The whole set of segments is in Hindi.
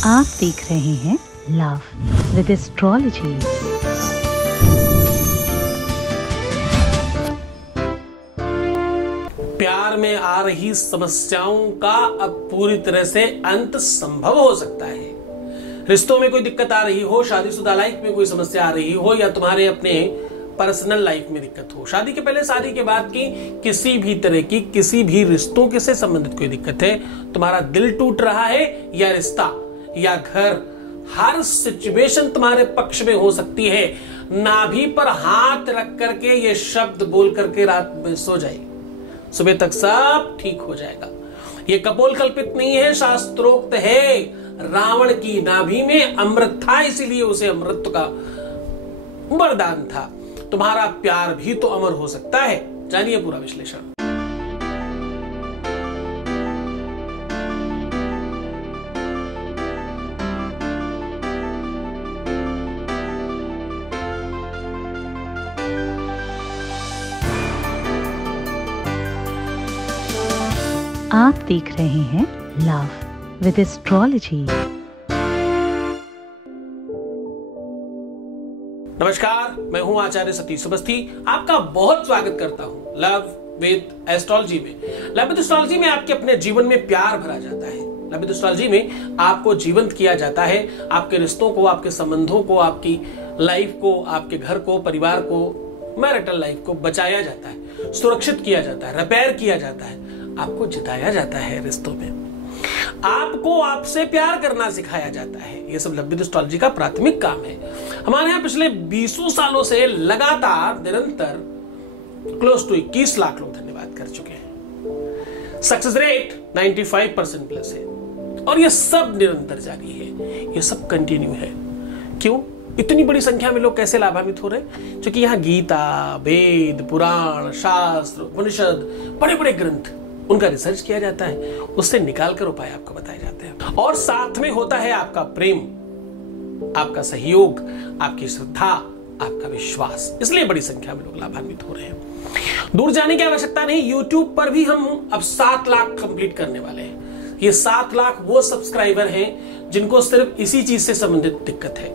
आप देख रहे हैं लव विद एस्ट्रोलॉजी। प्यार में आ रही समस्याओं का अब पूरी तरह से अंत संभव हो सकता है। रिश्तों में कोई दिक्कत आ रही हो, शादीशुदा लाइफ में कोई समस्या आ रही हो, या तुम्हारे अपने पर्सनल लाइफ में दिक्कत हो, शादी के पहले शादी के बाद की किसी भी तरह की किसी भी रिश्तों के से संबंधित कोई दिक्कत है, तुम्हारा दिल टूट रहा है या रिश्ता या घर, हर सिचुएशन तुम्हारे पक्ष में हो सकती है। नाभि पर हाथ रख करके ये शब्द बोल करके रात में सो जाए, सुबह तक सब ठीक हो जाएगा। ये कपोल कल्पित नहीं है, शास्त्रोक्त है। रावण की नाभि में अमृत था, इसीलिए उसे अमृत का वरदान था। तुम्हारा प्यार भी तो अमर हो सकता है। जानिए पूरा विश्लेषण। आप देख रहे हैं लव विद एस्ट्रोलॉजी। नमस्कार, मैं हूं आचार्य सतीश सुबस्ती। आपका बहुत स्वागत करता हूं लव विद एस्ट्रोलॉजी में। लव विद एस्ट्रोलॉजी में आपके अपने जीवन में प्यार भरा जाता है। लव विद एस्ट्रोलॉजी में आपको जीवंत किया जाता है। आपके रिश्तों को, आपके संबंधों को, आपकी लाइफ को, आपके घर को, परिवार को, मैरिटल लाइफ को बचाया जाता है, सुरक्षित किया जाता है, रिपेयर किया जाता है, आपको जिताया जाता है रिश्तों में। आपको आपसे प्यार करना सिखाया जाता है। यह सब लव विद एस्ट्रोलॉजी का प्राथमिक काम है। हमारे यहाँ पिछले 20 सालों से लगातार निरंतर क्लोज टू 21 लाख लोग धन्यवाद कर चुके हैं। सक्सेस रेट 95% प्लस है और यह सब निरंतर जारी है, यह सब कंटिन्यू है। क्यों? इतनी बड़ी संख्या में लोग कैसे लाभान्वित हो रहे हैं? क्योंकि यहाँ गीता, वेद, पुराण, शास्त्र, उपनिषद, बड़े बड़े ग्रंथ, उनका रिसर्च किया जाता है, उससे निकालकर उपाय आपको बताए जाते हैं। और साथ में होता है आपका प्रेम, आपका सहयोग, आपकी श्रद्धा, आपका विश्वास। इसलिए बड़ी संख्या में लोग लाभान्वित हो रहे हैं। दूर जाने की आवश्यकता नहीं। यूट्यूब पर भी हम अब 7 लाख कंप्लीट करने वाले हैं। ये 7 लाख वो सब्सक्राइबर हैं जिनको सिर्फ इसी चीज से संबंधित दिक्कत है।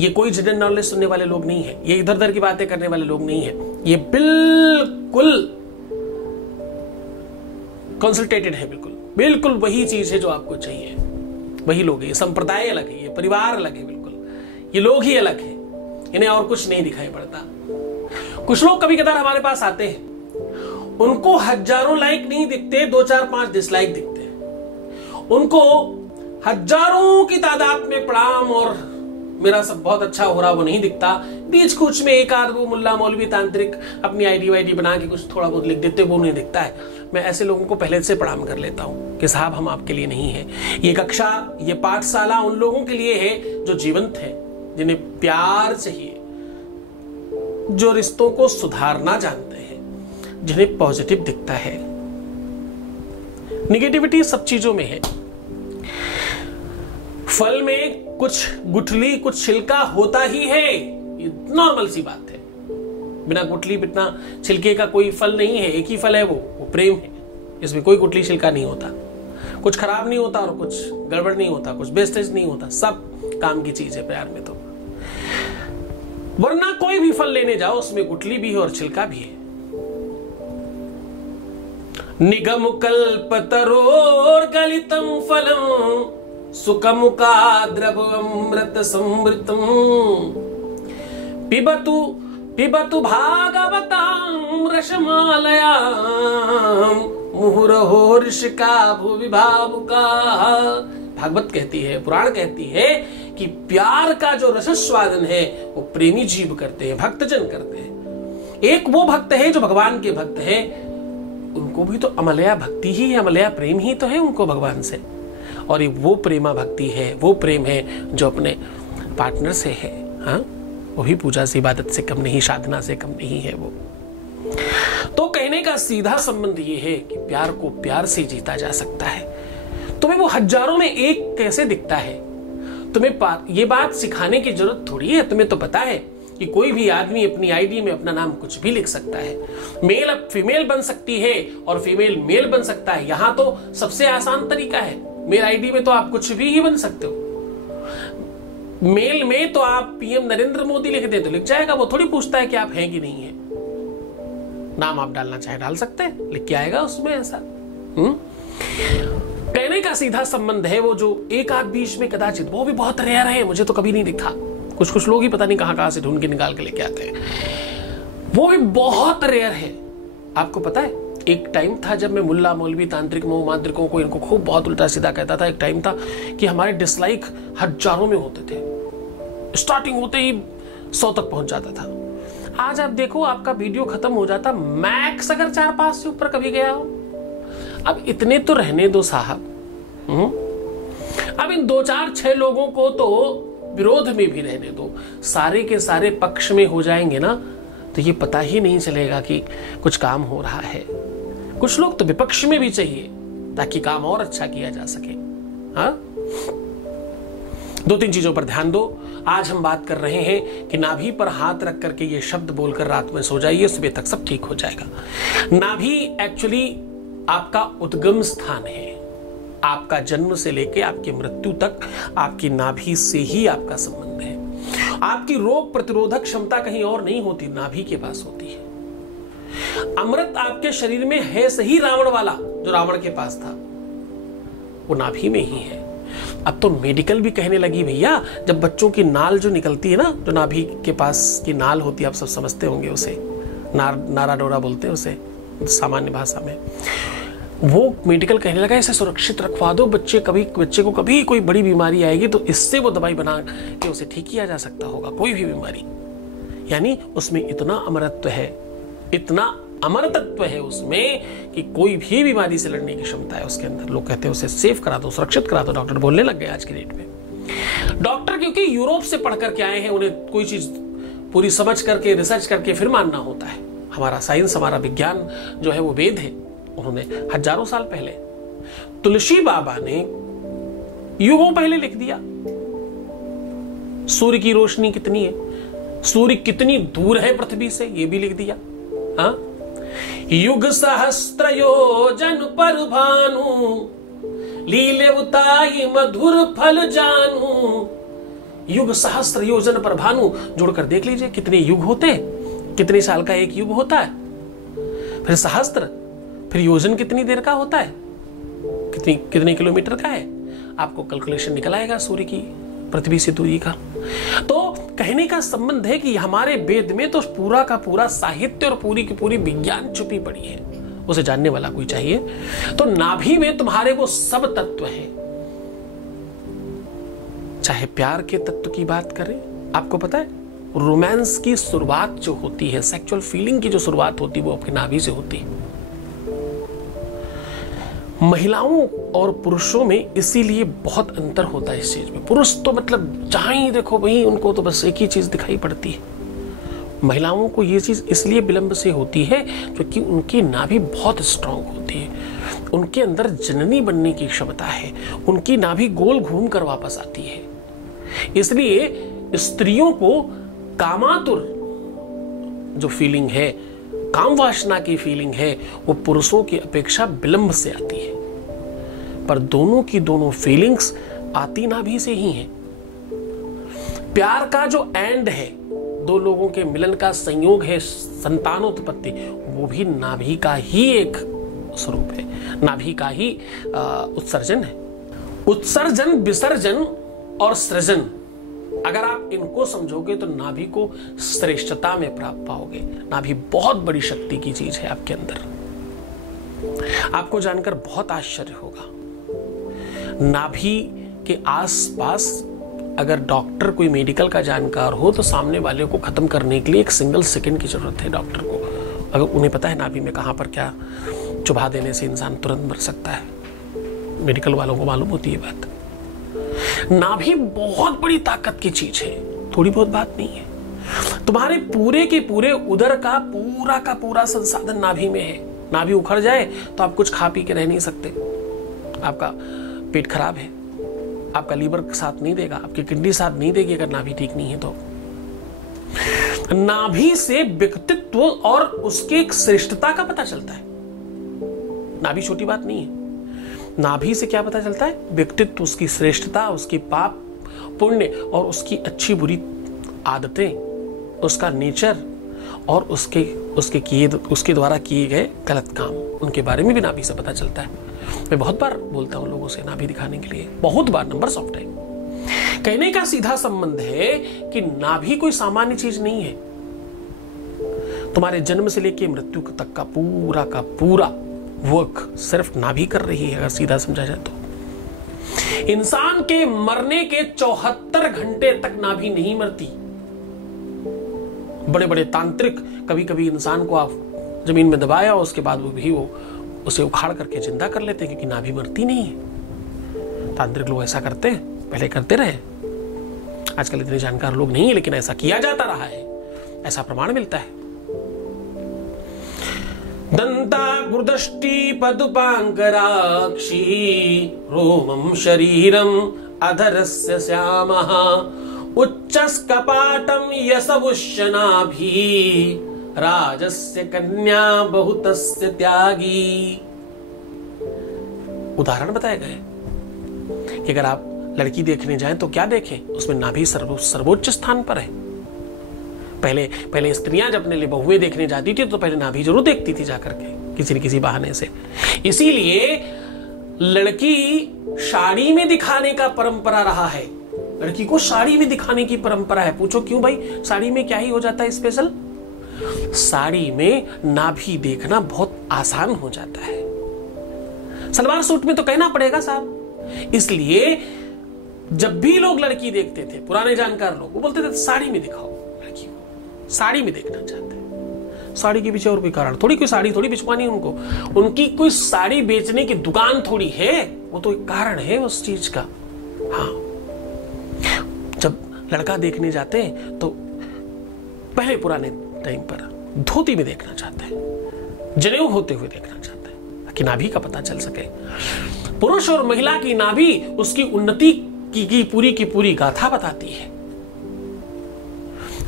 ये कोई जनरल नॉलेज सुनने वाले लोग नहीं है, ये इधर उधर की बातें करने वाले लोग नहीं है। ये बिल्कुल कंसल्टेटेड है, बिल्कुल वही चीज है जो आपको चाहिए। वही लोग है, ये संप्रदाय अलग है, ये परिवार अलग है, बिल्कुल ये लोग ही अलग है, इन्हें और कुछ नहीं दिखाई पड़ता। कुछ लोग कभी कभार हमारे पास आते हैं, उनको हजारों लाइक नहीं दिखते, 2 4 5 डिसलाइक दिखते हैं। उनको हजारों की तादाद में प्रणाम और मेरा सब बहुत अच्छा हो रहा वो नहीं दिखता। बीच कुछ में एक आध वो मुल्ला मौलवी तांत्रिक अपनी आईडी वाईडी बना के कुछ थोड़ा बहुत लिख देते, वो नहीं दिखता है। मैं ऐसे लोगों को पहले से प्रणाम कर लेता हूं कि साहब हम आपके लिए नहीं है। ये कक्षा, ये पाठशाला उन लोगों के लिए है जो जीवंत है, जिन्हें प्यार चाहिए, जो रिश्तों को सुधारना जानते हैं, जिन्हें पॉजिटिव दिखता है। निगेटिविटी सब चीजों में है। फल में कुछ गुठली कुछ छिलका होता ही है, ये नॉर्मल सी बात है। बिना गुठली बिना छिलके का कोई फल नहीं है, एक ही फल है, वो प्रेम है। इसमें कोई गुठली छिलका नहीं होता, कुछ खराब नहीं होता और कुछ गड़बड़ नहीं होता, कुछ वेस्टेज नहीं होता, सब काम की चीज है प्यार में तो। वरना कोई भी फल लेने जाओ उसमें गुठली भी है और छिलका भी है। निगम कल्पतरोर गलितम फलम सुखमुका द्रवमृत समृतम पिबतु भागवतां रसमालयां मुहुरहो ऋषिका भुवि भावुका। भागवत कहती है, पुराण कहती है कि प्यार का जो रसस्वादन है वो प्रेमी जीव करते हैं, भक्तजन करते हैं। एक वो भक्त है जो भगवान के भक्त है, उनको भी तो अमलया भक्ति ही है, अमलया प्रेम ही तो है उनको भगवान से। और ये वो प्रेमा भक्ति है, वो प्रेम है जो अपने पार्टनर से है। हाँ, वो भी पूजा से, इबादत से कम नहीं, साधना से कम नहीं है वो। तो कहने का सीधा संबंध ये है कि प्यार को प्यार से जीता जा सकता है। तुम्हें वो हजारों में एक कैसे दिखता है, तुम्हें ये बात सिखाने की जरूरत थोड़ी है। तुम्हें तो पता है कि कोई भी आदमी अपनी आईडी में अपना नाम कुछ भी लिख सकता है। मेल अब फीमेल बन सकती है और फीमेल मेल बन सकता है। यहां तो सबसे आसान तरीका है, मेल आईडी में तो आप कुछ भी बन सकते हो। मेल में तो आप पीएम नरेंद्र मोदी लिख दे तो लिख जाएगा, वो थोड़ी पूछता है कि आप हैं कि नहीं है। नाम आप डालना चाहे डाल सकते हैं, लिख के आएगा उसमें ऐसा। कहने का सीधा संबंध है वो जो एक आध बीच में कदाचित, वो भी बहुत रेयर है, मुझे तो कभी नहीं दिखा। कुछ लोग ही पता नहीं कहां से ढूंढ के निकाल के लेके आते हैं, वो भी बहुत रेयर है। आपको पता है एक टाइम था जब मैं मुल्ला मौलवी तांत्रिक मांत्रिकों को इनको खूब बहुत उल्टा सीधा कहता था। एक टाइम था कि हमारे डिसलाइक हजारों में होते थे, स्टार्टिंग होते ही 100 तक पहुंच जाता था। आज आप देखो आपका वीडियो खत्म हो जाता, मैक्स अगर 4-5 से ऊपर कभी गया हो। अब इतने तो रहने दो साहब। अब इन 2-4-6 लोगों को तो विरोध में भी रहने दो, सारे के सारे पक्ष में हो जाएंगे ना, तो ये पता ही नहीं चलेगा कि कुछ काम हो रहा है। कुछ लोग तो विपक्ष में भी चाहिए ताकि काम और अच्छा किया जा सके। हाँ, 2-3 चीजों पर ध्यान दो। आज हम बात कर रहे हैं कि नाभि पर हाथ रख करके ये शब्द बोलकर रात में सो जाइए, सुबह तक सब ठीक हो जाएगा। नाभि एक्चुअली आपका उद्गम स्थान है। आपका जन्म से लेकर आपकी मृत्यु तक आपकी नाभि से ही आपका संबंध है। आपकी रोग प्रतिरोधक क्षमता कहीं और नहीं होती, नाभि के पास होती है। अमृत आपके शरीर में है सही रावण वाला, जो रावण के पास था वो नाभि में ही है। अब तो मेडिकल भी कहने लगी भैया, जब बच्चों की नाल जो निकलती है ना, जो नाभि के पास की नाल होती है, आप सब समझते होंगे उसे, नारा डोरा बोलते हैं उसे सामान्य भाषा में। वो मेडिकल कहने लगा इसे सुरक्षित रखवा दो, बच्चे को कभी कोई बड़ी बीमारी आएगी तो इससे वो दवाई बना के उसे ठीक किया जा सकता होगा, कोई भी बीमारी। यानी उसमें इतना अमरत्व है, इतना अमरतत्व है उसमें कि कोई भी बीमारी से लड़ने की क्षमता है उसके अंदर। लोग कहते हैं उसे सेफ करा दो, सुरक्षित करा दो, डॉक्टर बोलने लग गए आज की डेट में। डॉक्टर क्योंकि यूरोप से पढ़ करके आए हैं, उन्हें कोई चीज पूरी समझ करके रिसर्च करके फिर मानना होता है। हमारा साइंस, हमारा विज्ञान जो है वो वेद है। उन्होंने हजारों साल पहले, तुलसी बाबा ने युगों पहले लिख दिया। सूर्य की रोशनी कितनी है, सूर्य कितनी दूर है पृथ्वी से, ये भी लिख दिया। हाँ, युग सहस्त्र योजन पर भानु, लीले उताई मधुर फल जानू। युग सहस्त्र योजन पर भानु, जोड़कर देख लीजिए कितने युग होते, कितने साल का एक युग होता है, फिर सहस्त्र, फिर योजन कितनी देर का होता है, कितने किलोमीटर का है, आपको कैलकुलेशन निकल आएगा सूर्य की पृथ्वी से दूरी का। तो कहने का संबंध है कि हमारे वेद में तो पूरा का पूरा साहित्य और पूरी की पूरी विज्ञान छुपी पड़ी है, उसे जानने वाला कोई चाहिए। तो नाभि में तुम्हारे वो सब तत्व हैं। चाहे प्यार के तत्व की बात करें, आपको पता है रोमांस की शुरुआत जो होती है, सेक्सुअल फीलिंग की जो शुरुआत होती है, वो अपनी नाभि से होती है। महिलाओं और पुरुषों में इसीलिए बहुत अंतर होता है इस चीज में। पुरुष तो मतलब जहां ही देखो वहीं उनको तो बस एक ही चीज दिखाई पड़ती है। महिलाओं को ये चीज इसलिए विलंब से होती है क्योंकि उनकी नाभि बहुत स्ट्रांग होती है, उनके अंदर जननी बनने की क्षमता है, उनकी नाभि गोल घूम कर वापस आती है। इसलिए स्त्रियों को कामातुर जो फीलिंग है, काम वासना की फीलिंग है, वो पुरुषों की अपेक्षा विलंब से आती है। पर दोनों की दोनों फीलिंग्स आती नाभि से ही हैं। प्यार का जो एंड है, दो लोगों के मिलन का संयोग है, संतानोत्पत्ति, वो भी नाभि का ही एक स्वरूप है, नाभि का ही उत्सर्जन है। उत्सर्जन, विसर्जन और सृजन, अगर आप इनको समझोगे तो नाभि को श्रेष्ठता में प्राप्त पाओगे। नाभि बहुत बड़ी शक्ति की चीज है आपके अंदर। आपको जानकर बहुत आश्चर्य होगा, नाभि के आसपास अगर डॉक्टर कोई मेडिकल का जानकार हो तो सामने वाले को खत्म करने के लिए 1 सिंगल सेकंड की जरूरत है डॉक्टर को। अगर उन्हें पता है नाभि में कहां पर क्या चुभा देने से इंसान तुरंत मर सकता है, मेडिकल वालों को मालूम होती है बात। नाभि बहुत बड़ी ताकत की चीज है, थोड़ी बहुत बात नहीं है। तुम्हारे पूरे के पूरे उदर का पूरा संसाधन नाभि में है। नाभि उखड़ जाए तो आप कुछ खा पी के रह नहीं सकते, आपका पेट खराब है, आपका लीवर साथ नहीं देगा, आपकी किडनी साथ नहीं देगी अगर नाभि ठीक नहीं है तो। नाभि से व्यक्तित्व और उसके एक श्रेष्ठता का पता चलता है। नाभि छोटी बात नहीं है। नाभि से क्या पता चलता है? व्यक्तित्व, उसकी श्रेष्ठता, उसकी पाप पुण्य और उसकी अच्छी बुरी आदतें, उसका नेचर और उसके द्वारा किए गए गलत काम, उनके बारे में भी नाभि से पता चलता है। मैं बहुत बार बोलता हूं लोगों से नाभि दिखाने के लिए, बहुत बार, नंबर्स ऑफ टाइम। कहने का सीधा संबंध है कि नाभि कोई सामान्य चीज नहीं है। तुम्हारे जन्म से लेकर मृत्यु तक का पूरा वर्क सिर्फ नाभि कर रही है, अगर सीधा समझा जाए तो। इंसान के मरने के 74 घंटे तक नाभि नहीं मरती। बड़े बड़े तांत्रिक कभी कभी इंसान को आप जमीन में दबाया और उसके बाद वो उसे उखाड़ करके जिंदा कर लेते हैं, क्योंकि नाभि मरती नहीं है। तांत्रिक लोग ऐसा करते हैं, पहले करते रहे, आजकल इतने जानकार लोग नहीं है, लेकिन ऐसा किया जाता रहा है, ऐसा प्रमाण मिलता है। दंता गुर्दष्टि पदुपांकराक्षी रोमं शरीरम अधरस्य श्यामः उच्चस्कपाटं यसवुष्यनाभि राजस्य कन्या बहुतस्य त्यागी। उदाहरण बताए गए कि अगर आप लड़की देखने जाएं तो क्या देखें? उसमें नाभि सर्वोच्च स्थान पर है। पहले स्त्रियां जब अपने लिए बहुएं देखने जाती थी तो पहले नाभि जरूर देखती थी जाकर के, किसी न किसी बहाने से। इसीलिए लड़की साड़ी में दिखाने का परंपरा रहा है। लड़की को साड़ी में दिखाने की परंपरा है। पूछो क्यों भाई? साड़ी में क्या ही हो जाता है स्पेशल? साड़ी में नाभि देखना बहुत आसान हो जाता है। सलवार सूट में तो कहना पड़ेगा साहब। इसलिए जब भी लोग लड़की देखते थे, पुराने जानकार लोग, वो बोलते थे साड़ी में दिखाओ लड़की को, साड़ी में देखना चाहते हैं। साड़ी के पीछे और कोई कारण थोड़ी, कोई साड़ी थोड़ी बिछवानी उनको, उनकी कोई साड़ी बेचने की दुकान थोड़ी है, वो तो एक कारण है उस चीज का। हाँ, जब लड़का देखने जाते हैं तो पहले पुराने टाइम पर धोती में देखना चाहते हैं, जनेऊ होते हुए देखना चाहते हैं, ताकि नाभि का पता चल सके। पुरुष और महिला की नाभि उसकी उन्नति की पूरी गाथा बताती है।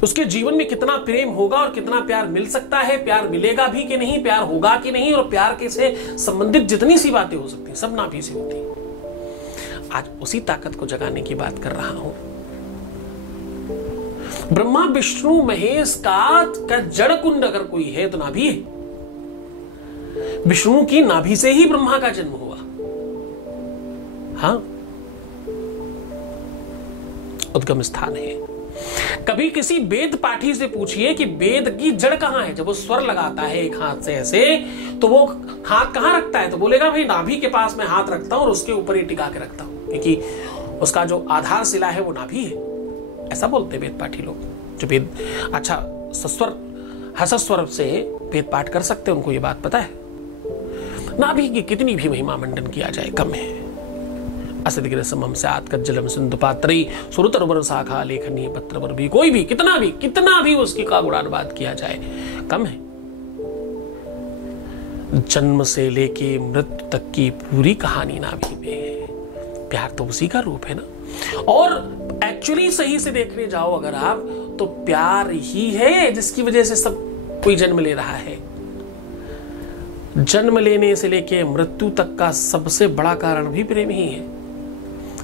उसके जीवन में कितना प्रेम होगा और कितना प्यार मिल सकता है, प्यार मिलेगा भी कि नहीं, प्यार होगा कि नहीं, और प्यार के से संबंधित जितनी सी बातें हो सकती हैं सब नाभि से होती है। आज उसी ताकत को जगाने की बात कर रहा हूं। ब्रह्मा विष्णु महेश का जड़ कुंड अगर कोई है तो नाभि है। विष्णु की नाभि से ही ब्रह्मा का जन्म हुआ। हाँ, उद्गम स्थान है। कभी किसी वेद पाठी से पूछिए कि वेद की जड़ कहां है। जब वो स्वर लगाता है एक हाथ से ऐसे, तो वो हाथ कहां रखता है? तो बोलेगा भाई नाभि के पास मैं हाथ रखता हूं और उसके ऊपर ही टिका के रखता हूं, क्योंकि उसका जो आधार शिला है वो नाभि है। ऐसा बोलते वेद पाठी लोग, जो वेद अच्छा सस्वर हसस्वर से वेद पाठ कर सकते हैं, उनको ये बात पता है। नाभि की कितनी भी महिमा मंडन किया जाए कम है। असदगिर समम से आत्कज्जलम सिंधु पात्री सुरतर शाखा लेखनी पत्र भी, कोई भी कितना भी उसकी का गुणानुवाद किया जाए कम है। जन्म से लेके मृत्यु तक की पूरी कहानी नाभि में है। प्यार तो उसी का रूप है ना। और एक्चुअली सही से देखने जाओ अगर आप, तो प्यार ही है जिसकी वजह से सब कोई जन्म ले रहा है। जन्म लेने से लेके मृत्यु तक का सबसे बड़ा कारण भी प्रेम ही है।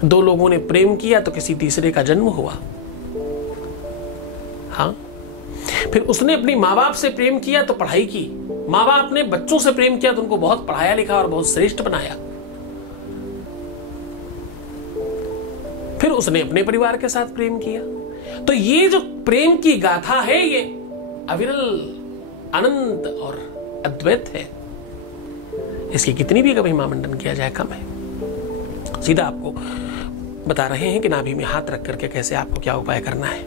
दो लोगों ने प्रेम किया तो किसी तीसरे का जन्म हुआ। हाँ, फिर उसने अपनी माँ बाप से प्रेम किया तो पढ़ाई की, माँ बाप ने बच्चों से प्रेम किया तो उनको बहुत पढ़ाया लिखा और बहुत श्रेष्ठ बनाया। फिर उसने अपने परिवार के साथ प्रेम किया। तो ये जो प्रेम की गाथा है, ये अविरल, अनंत और अद्वैत है। इसकी कितनी भी कभी महामंडन किया जाए कम है। सीधा आपको बता रहे हैं कि नाभि में हाथ रख करके कैसे आपको क्या उपाय करना है।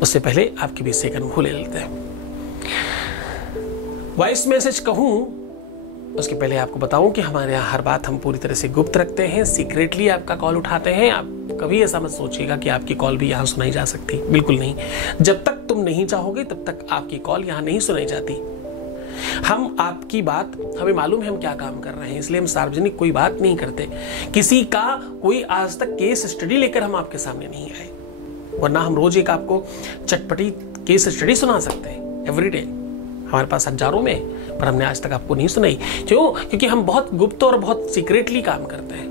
उससे पहले आपके 20 सेकंड भूले लेते हैं। वॉइस मैसेज कहूं उसके पहले आपको बताऊं कि हमारे यहाँ हर बात हम पूरी तरह से गुप्त रखते हैं, सीक्रेटली आपका कॉल उठाते हैं। आप कभी ऐसा मत सोचिएगा कि आपकी कॉल भी यहाँ सुनाई जा सकती, बिल्कुल नहीं। जब तक तुम नहीं चाहोगे तब तक आपकी कॉल यहाँ नहीं सुनाई जाती। हम आपकी बात, हमें मालूम है हम क्या काम कर रहे हैं, इसलिए हम सार्वजनिक कोई बात नहीं करते। किसी का कोई आज तक केस स्टडी लेकर हम आपके सामने नहीं आए, वरना हम रोज एक आपको चटपटी केस स्टडी सुना सकते हैं एवरीडे। हमारे पास हजारों में पर हमने आज तक आपको नहीं सुनाई। क्यों? क्योंकि हम बहुत गुप्त और बहुत सीक्रेटली काम करते हैं।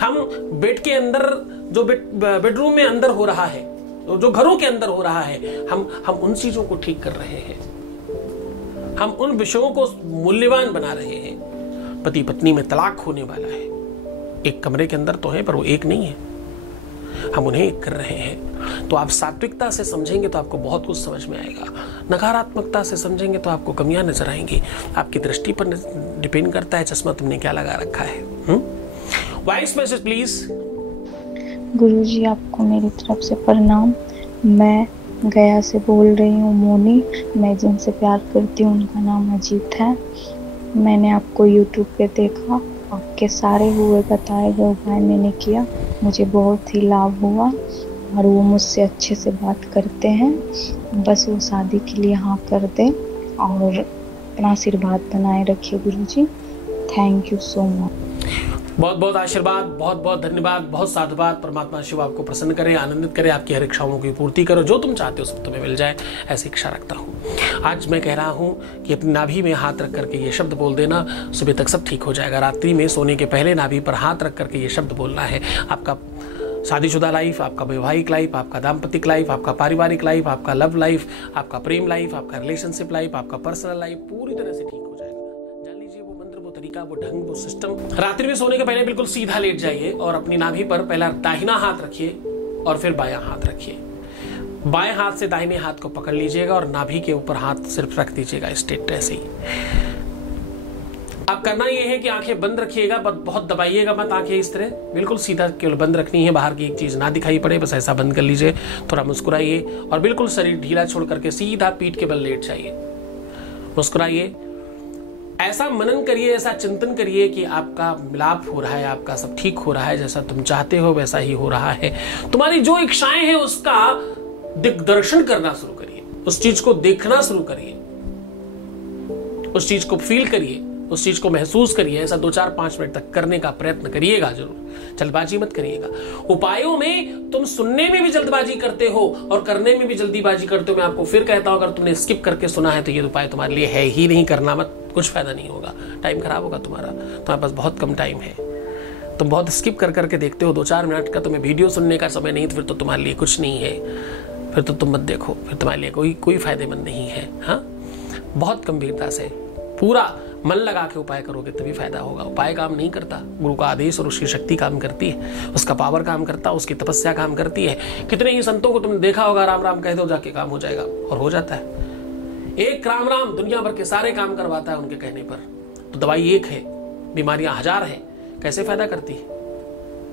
हम बेड के अंदर जो बेडरूम में अंदर हो रहा है, जो घरों के अंदर हो रहा है, हम उन चीजों को ठीक कर रहे हैं, हम उन विषयों को मूल्यवान बना रहे हैं। पति पत्नी में तलाक होने वाला है, एक कमरे के अंदर तो है पर वो एक नहीं है, हम उन्हें एक कर रहे हैं। तो आप सात्विकता से समझेंगे तो आपको बहुत कुछ समझ में आएगा, नकारात्मकता से समझेंगे तो आपको कमियां नजर आएंगी। आपकी दृष्टि पर डिपेंड करता है चश्मा तुमने क्या लगा रखा है। Voice message please. गुरुजी, आपको मेरी तरफ से प्रणाम। मैं गया से बोल रही हूँ, मोनी। मैं जिनसे प्यार करती हूँ उनका नाम अजीत है। मैंने आपको यूट्यूब पे देखा, आपके सारे हुए बताए गए उपाय मैंने किया, मुझे बहुत ही लाभ हुआ और वो मुझसे अच्छे से बात करते हैं। बस वो शादी के लिए हाँ कर दें और अपना आशीर्वाद बनाए रखिए गुरुजी। Thank you so much. बहुत बहुत आशीर्वाद, बहुत बहुत धन्यवाद, बहुत साधुवाद। परमात्मा शिव आपको प्रसन्न करे, आनंदित करे, आपकी हर इच्छाओं की पूर्ति करो, जो तुम चाहते हो सब तुम्हें मिल जाए, ऐसी इच्छा रखता हूँ। आज मैं कह रहा हूँ कि अपनी नाभि में हाथ रख करके ये शब्द बोल देना, सुबह तक सब ठीक हो जाएगा। रात्रि में सोने के पहले नाभि पर हाथ रख करके ये शब्द बोलना है। आपका शादीशुदा लाइफ, आपका वैवाहिक लाइफ, आपका दाम्पतिक लाइफ, आपका पारिवारिक लाइफ, आपका लव लाइफ, आपका प्रेम लाइफ, आपका रिलेशनशिप लाइफ, आपका पर्सनल लाइफ पूरी तरह से ठीक हो जाएगा। जान लीजिए वो मंत्र, वो तरीका, वो ढंग, वो सिस्टम। रात्रि में सोने के पहले बिल्कुल सीधा लेट जाइए और अपनी नाभि पर पहला दाहिना हाथ रखिए और फिर बायां हाथ रखिए। बाएं हाथ से दाहिने हाथ को पकड़ लीजिएगा और नाभि के ऊपर हाथ सिर्फ रख दीजिएगा, स्ट्रेट ऐसे ही। आप करना यह है कि आंखें बंद रखिएगा, बहुत दबाइएगा मत आंखें, इस तरह बिल्कुल सीधा केवल बंद रखनी है, बाहर की एक चीज ना दिखाई पड़े, बस ऐसा बंद कर लीजिए। थोड़ा मुस्कुराइए और बिल्कुल शरीर ढीला छोड़ करके सीधा पीठ के बल लेट जाइए। मुस्कुराइए, ऐसा मनन करिए, ऐसा चिंतन करिए कि आपका मिलाप हो रहा है, आपका सब ठीक हो रहा है, जैसा तुम चाहते हो वैसा ही हो रहा है। तुम्हारी जो इच्छाएं हैं उसका दिग्दर्शन करना शुरू करिए, उस चीज को देखना शुरू करिए, उस चीज को फील करिए, उस चीज को महसूस करिए। ऐसा 2-4-5 मिनट तक करने का प्रयत्न करिएगा, जरूर जल्दबाजी मत करिएगा। उपायों में तुम सुनने में भी जल्दबाजी करते हो और करने में भी जल्दीबाजी करते हो। मैं आपको फिर कहता हूं, अगर तुमने स्किप करके सुना है तो ये उपाय तुम्हारे लिए है ही नहीं, करना मत, कुछ फायदा नहीं होगा, टाइम खराब होगा तुम्हारे पास बहुत कम टाइम है। तुम बहुत स्किप कर करके देखते हो, 2-4 मिनट का तुम्हें वीडियो सुनने का समय नहीं, तो फिर तो तुम्हारे लिए कुछ नहीं है, फिर तो तुम मत देखो, फिर तुम्हारे लिए कोई फायदेमंद नहीं है। हाँ, बहुत गंभीरता से पूरा मन लगा के उपाय करोगे तभी फायदा होगा। उपाय काम नहीं करता, गुरु का आदेश और उसकी शक्ति काम करती है, उसका पावर काम करता है, उसकी तपस्या काम करती है। कितने ही संतों को तुमने देखा होगा, राम राम कह दो जाके काम हो जाएगा, और हो जाता है। एक राम राम दुनिया भर के सारे काम करवाता है उनके कहने पर। तो दवाई एक है, बीमारियां 1000 है, कैसे फायदा करती है?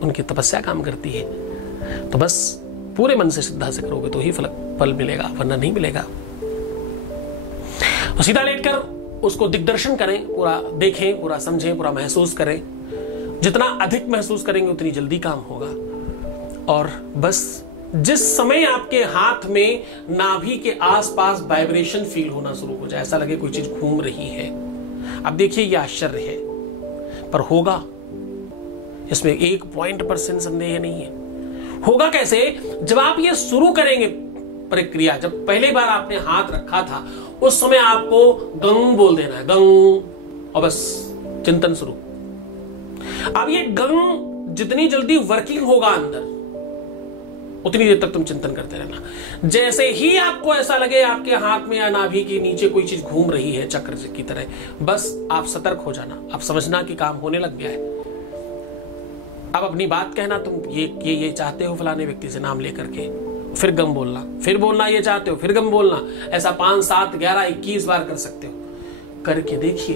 उनकी तपस्या काम करती है। तो बस पूरे मन से श्रद्धा से करोगे तो ही फल मिलेगा, वरना नहीं मिलेगा। तो सीधा लेटकर उसको दिग्दर्शन करें, पूरा देखें, पूरा समझें, पूरा महसूस करें। जितना अधिक महसूस करेंगे उतनी जल्दी काम होगा। और बस जिस समय आपके हाथ में नाभि के आसपास वाइब्रेशन फील होना शुरू हो जाए, ऐसा लगे कोई चीज घूम रही है, अब देखिए ये आश्चर्य है पर होगा, इसमें 1% संदेह नहीं है। होगा कैसे? जब आप ये शुरू करेंगे प्रक्रिया, जब पहली बार आपने हाथ रखा था उस समय आपको गंग बोल देना है, गंग, और बस चिंतन शुरू। अब ये गंग जितनी जल्दी वर्किंग होगा अंदर, उतनी देर तक तुम चिंतन करते रहना। जैसे ही आपको ऐसा लगे आपके हाथ में या नाभि के नीचे कोई चीज घूम रही है चक्र की तरह, बस आप सतर्क हो जाना, आप समझना कि काम होने लग गया है। अब अपनी बात कहना, तुम ये चाहते हो फलाने व्यक्ति से, नाम लेकर के, फिर गम बोलना, फिर बोलना ये चाहते हो, फिर गम बोलना। ऐसा 5, 7, 11, 21 बार कर सकते हो। करके देखिए,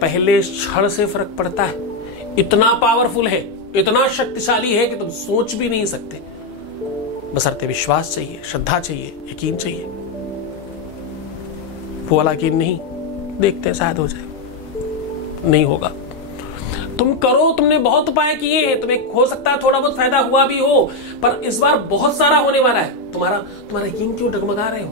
पहले क्षण से फर्क पड़ता है। इतना पावरफुल है, इतना शक्तिशाली है कि तुम सोच भी नहीं सकते। बशर्ते विश्वास चाहिए, श्रद्धा चाहिए, यकीन चाहिए। वो वाला यकीन नहीं, देखते हैं शायद हो जाए, नहीं होगा। तुम करो, तुमने बहुत उपाय किए हैं, तुम्हें हो सकता है थोड़ा बहुत फायदा हुआ भी हो, पर इस बार बहुत सारा होने वाला है। तुम्हारा यकीन क्यों डगमगा रहे हो?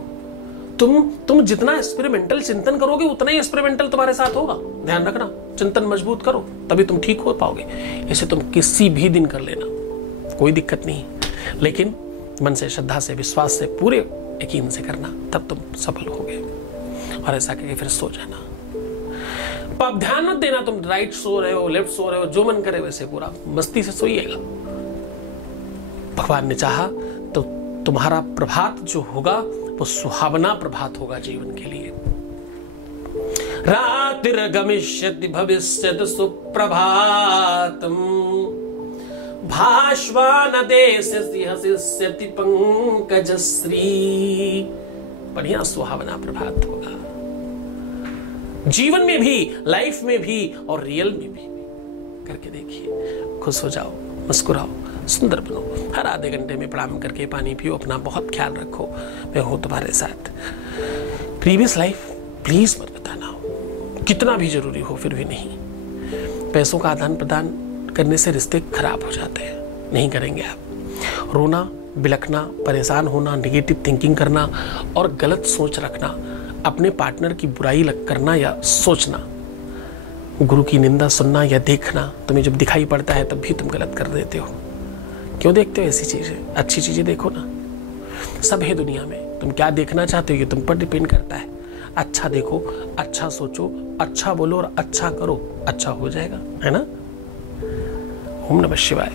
तुम जितना एक्सपेरिमेंटल चिंतन करोगे उतना ही एक्सपेरिमेंटल तुम्हारे साथ होगा। ध्यान रखना, चिंतन मजबूत करो तभी तुम ठीक हो पाओगे। इसे तुम किसी भी दिन कर लेना, कोई दिक्कत नहीं, लेकिन मन से, श्रद्धा से, विश्वास से, पूरे यकीन से करना, तब तुम सफल होगे। और ऐसा करके फिर सो जाना। तो आप ध्यान मत देना तुम राइट सो रहे हो, लेफ्ट सो रहे हो, जो मन करे वैसे पूरा मस्ती से सोइएगा। भगवान ने चाहा तो तुम्हारा प्रभात जो होगा वो सुहावना प्रभात होगा जीवन के लिए। रातिर्गमिष्यति भविष्यति सुप्रभातम भास्वानदेशसि हसिष्यति पंकजश्री। बढ़िया सुहावना प्रभात होगा जीवन में भी, लाइफ में भी और रियल में भी। करके देखिए, खुश हो जाओ, मुस्कुराओ, सुंदर बनो। हर आधे घंटे में प्रणाम करके पानी पियो, अपना बहुत ख्याल रखो। मैं हूं तुम्हारे साथ। प्रीवियस लाइफ प्लीज मत बताना, कितना भी जरूरी हो फिर भी नहीं। पैसों का आदान प्रदान करने से रिश्ते खराब हो जाते हैं, नहीं करेंगे आप। रोना, बिलखना, परेशान होना, नेगेटिव थिंकिंग करना और गलत सोच रखना, अपने पार्टनर की बुराई करना या सोचना, गुरु की निंदा सुनना या देखना, तुम्हें जब दिखाई पड़ता है तब भी तुम गलत कर देते हो। क्यों देखते हो ऐसी चीजें? अच्छी चीजें देखो ना। सब है दुनिया में, तुम क्या देखना चाहते हो ये तुम पर डिपेंड करता है। अच्छा देखो, अच्छा सोचो, अच्छा बोलो और अच्छा करो, अच्छा हो जाएगा, है ना। ओम नमः शिवाय।